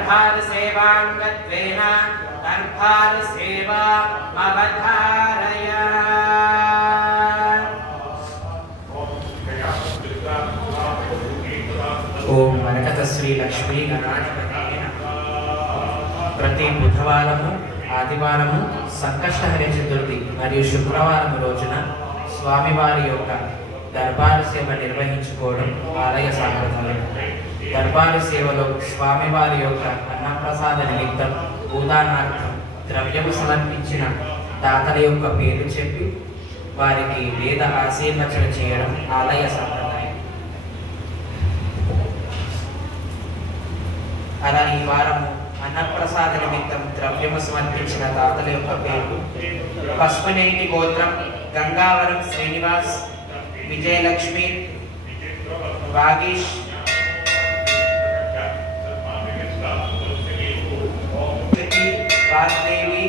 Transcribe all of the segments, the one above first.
दरबार सेवांगत्वेन दरबार सेवा अवधारय। ओम मरकत श्री लक्ष्मी गणाधिपति प्रति बुधवारము ఆదివారము సంకష్టహరి చతుర్థి మరియు శుక్రవారం రోజున స్వామివారి యొక్క దర్బారు సేవ నిర్వహించుకోవడం ఆలయ సాంప్రదాయం. దర్బారు సేవలో స్వామివారి యొక్క అన్నప్రసాద నిమిత్తం ఉదానార్థం ద్రవ్యము సమర్పించిన దాతల యొక్క పేరు చెప్పి వారికి వేద ఆశీర్వచన చేయడం ఆలయ సాంప్రదాయం. అలా ఈ వారము అన్నప్రసాద నిమిత్తం ద్రవ్యము సమర్పించిన దాతల యొక్క పేరు: పసుపునేటి గోత్రం గంగావరం శ్రీనివాస్, విజయలక్ష్మి, వాగీష్, వాగ్దేవి,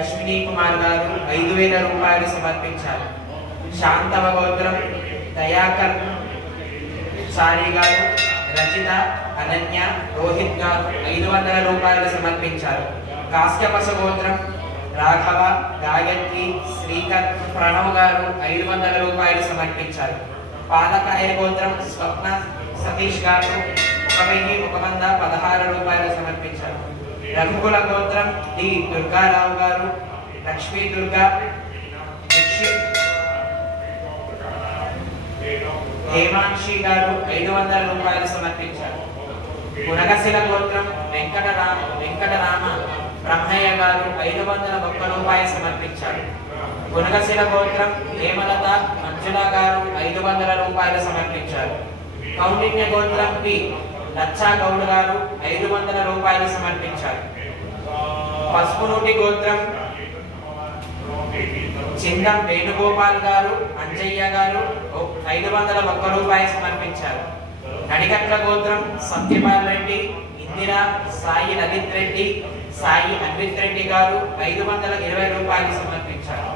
అశ్విని కుమార్ గారు 5,000 రూపాయలు సమర్పించారు. శాంతవ గోత్రం దయాకర్ సారి గారు, రచిత, అనన్య, రోహిత్ గారు 500 రూపాయలు సమర్పించారు. కాశ్యపస గోత్రం రాఘవ, గాయత్రి, శ్రీకర్, ప్రణవ్ గారు 500 రూపాయలు సమర్పించారు. పాలకాయ గోత్రం స్వప్న సతీష్ గారు 1,116 రూపాయలు సమర్పించారు. రఘుకుల గోత్రం డి దుర్గారావు గారు, లక్ష్మీ దుర్గా, హేమాంశి గారు 500 రూపాయలు సమర్పించారు. గుణగశిల గోత్రం వెంకటరామ బ్రహ్మయ్య గారు 501 రూపాయలు సమర్పించారు. గుణగశిల గోత్రం హేమలత మంజుల గారు 500 రూపాయలు సమర్పించారు. కౌండిన్య గోత్రం పి లచ్చా గౌడ్ గారు 500 రూపాయలు సమర్పించారు. పసుపునూటి గోత్రం చిందం వేణుగోపాల్ గారు, అంజయ్య గారు 501 రూపాయలు సమర్పించారు. నడికట్ల గోత్రం సత్యపాల్ రెడ్డి, ఇందిరా, సాయి లలిత్ రెడ్డి, సాయి అన్విత్ రెడ్డి గారు 520 రూపాయలు సమర్పించారు.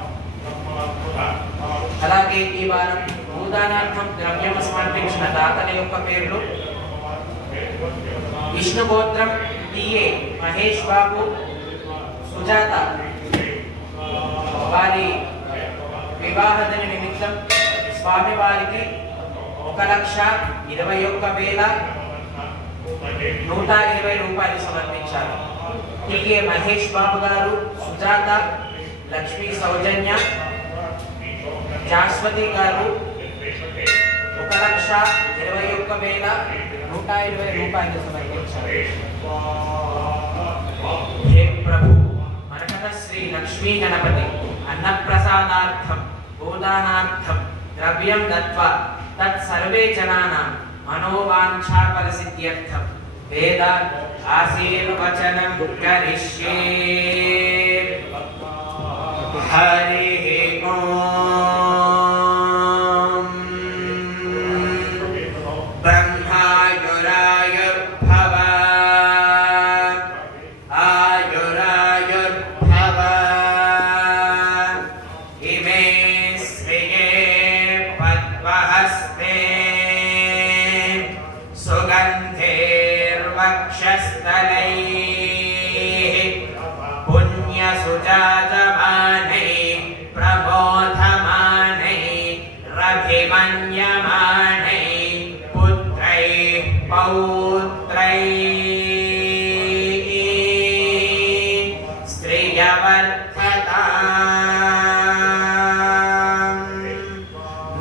అలాగే ఈ వారం భూదానార్థం ద్రవ్యము సమర్పించిన దాతల యొక్క పేర్లు: విష్ణు గోత్రం టిఏ మహేష్ బాబు, సుజాత వారి వివాహదని నిమిత్తం స్వామివారికి 1,21,120 రూపాయలు సమర్పించారు. టిఏ మహేష్ బాబు గారు, సుజాత, లక్ష్మీ సౌజన్య, జాస్వతి గారు 1,21,120 రూపాయలు సమర్పించారు. హే ప్రభు, మరకత శ్రీ లక్ష్మీ గణపతి అన్నప్రసాదార్థం భూదానార్థం ద్రవ్యం దత్వా తత్ సర్వే జనానాం మనోవాంఛా పరిసిద్ధ్యర్థం వేద ఆశీర్వచనం కరిష్యే. హరి ఓం. బ్రహ్మాయురాయుర్భవ ఆయురాయుర్భవ ఇమే శ్రియే పద్మహస్తే సుగంధేర్వక్షస్థలైః పుణ్యసుజాతమానైః ప్రబోధమానైః రభిమన్యమానైః పుత్రైః పౌత్రైః శ్రియవర్ధతాం.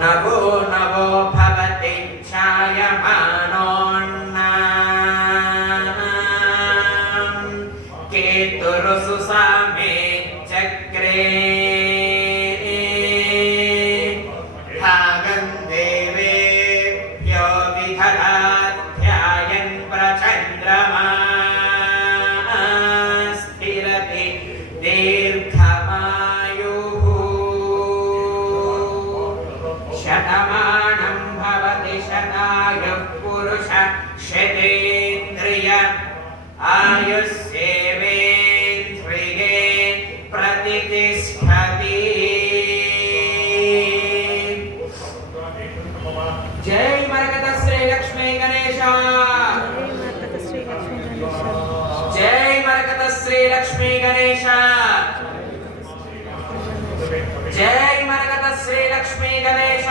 నవో నవో భవతి ఛాయమానోన్నాం కేతురుసు సామే చక్రే భాగం దేవేభ్యో విదధాధ్యాయన్ ప్రచంద్రమా స్థిరతి దీర్ఘమాయుః. శతమానం భవతి శతాయుః పురుష శతేంద్రియ ఆయుష్యేవేంద్రియే ప్రతిష్ఠతి. జై మరకత శ్రీ లక్ష్మీ గణేశ. శ్రీ లక్ష్మీ గణేశ జై మరకత శ్రీ లక్ష్మీ గణేశ